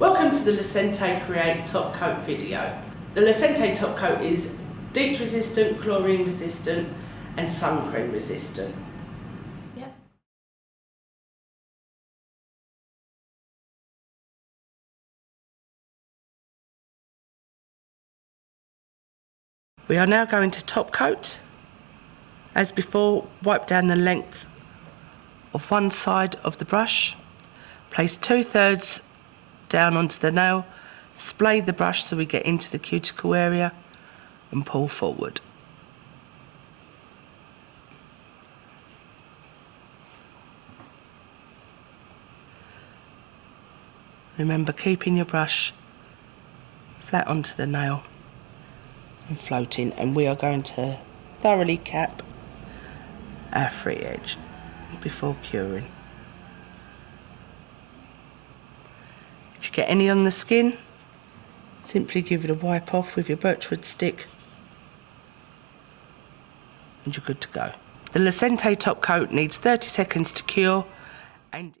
Welcome to the Lecenté Create top coat video. The Lecenté top coat is DEET resistant, chlorine resistant and sun cream resistant. We are now going to top coat. As before, wipe down the length of one side of the brush, place 2/3 down onto the nail, splay the brush so we get into the cuticle area and pull forward. Remember, keeping your brush flat onto the nail and floating, and we are going to thoroughly cap our free edge before curing. If you get any on the skin, simply give it a wipe off with your birchwood stick and you're good to go. The Lecenté top coat needs 30 seconds to cure and